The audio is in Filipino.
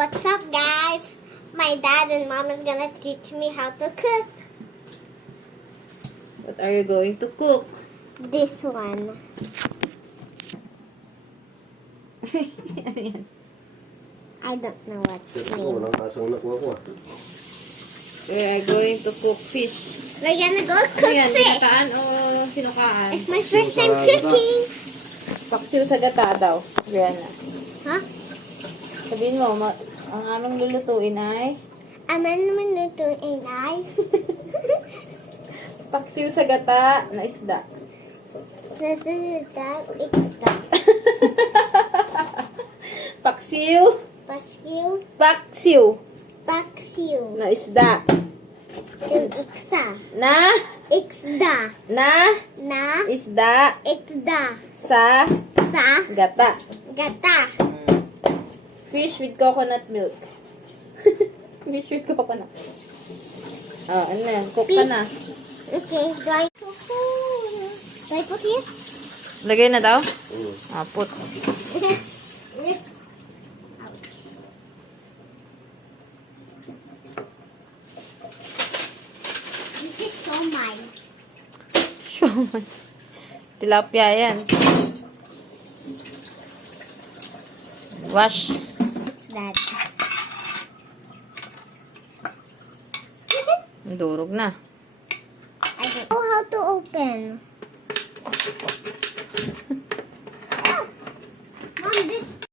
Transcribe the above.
What's up, guys? My dad and mom is gonna teach me how to cook What are you going to cook? this one. Ano yan? I don't know what Pero ko, name. walang kasang nakuha ko. We are going to cook fish. We're gonna go Ano cook yan? fish. Binataan o sinukaan? It's my first time cooking. Paksiw sa gata daw. Rihanna. Huh? Sabihin mo, ang aming lulutuin ay I'm gonna do an eye. paksiw sa gata na isda. This is that. It's that. Paksiw. Paskiw. Paksiw Paksiw. na isda. Iksa. Na Iksda. Na. isda Iksda. sa Sa. gata. Gata. Fish with coconut milk. Fish with coconut. Oh, ano na yan? Cook ka na. Okay. Do I put here? Lagay na daw? Mm. Ah, put. This is so mine. Shuman. Tilapia yan. Wash. It's that. Durog na. I don't know how to open. Mom, this